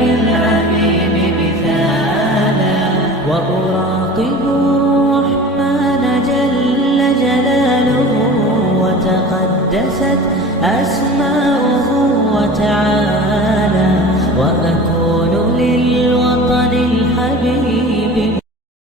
بالعميم مثالا، وأراقب الرحمن جل جلاله وتقدست أسماؤه وتعالى، وأكون للوطن الحبيب